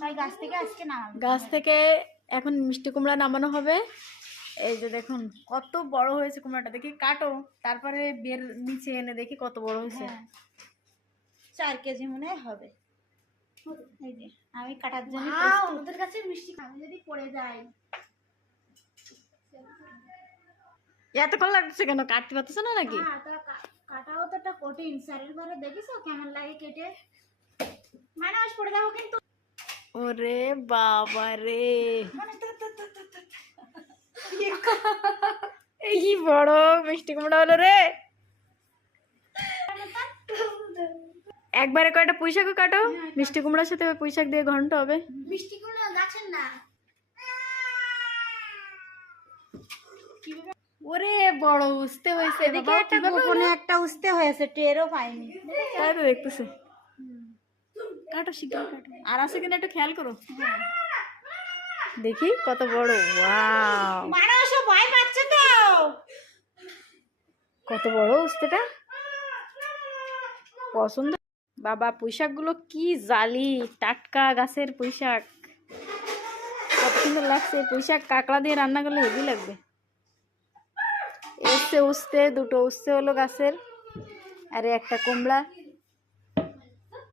তাই গাছ থেকে আজকে নামাবো। গাছ থেকে এখন মিষ্টি কুমড়া নামানো হবে। এই যে দেখুন কত বড় হয়েছে কুমড়াটা, দেখি কাটো, তারপরে বের নিচে এনে দেখি কত বড় হয়েছে। হ্যাঁ 4 কেজি মনে হয় হবে। এই যে আমি কাটার জন্য ওদের কাছে মিষ্টি আমি যদি পড়ে যাই। এতক্ষণ লাগছে কেন, কাটতে পারতেছ না নাকি? হ্যাঁ তা কাটাও তো একটা কঠিন, স্যারের বারে দেখিস কেমন লাগে কেটে, মানুষ পড়ে যাবো কিন্তু। ওরে বাবা রে, এই কি বড় মিষ্টি কুমড়া হলো রে। একবারে কয়টা পুঁই শাকও কাটো, মিষ্টি কুমড়ার সাথে পুঁই শাক দিয়ে ঘন্ট হবে। মিষ্টি কুমড়া গাছের না। ওরে বড় উস্তে হয়েছে এদিকে বাবা, একটা কিভাবে গোপনে হলো? একটা উস্তে হয়েছে, টেরও পাইনি। তাই তো দেখতেছে। কাটো শিখে কাটো, আর আছে কিনা একটু খেয়াল করো। দেখি কত বড়, ওয়াও মানুষ ভয় পাচ্ছে তো। কত বড় উস্তেটা, পছন্দ। বাবা পুঁইশাক গুলো কি জালি, টাটকা গাছের পুঁইশাক, কত সুন্দর লাগছে। পুঁইশাক কাঁকড়া দিয়ে রান্না করলে হেভি লাগবে। এসছে উস্তে, দুটো উস্তে হলো গাছের, আরে একটা কুমড়া।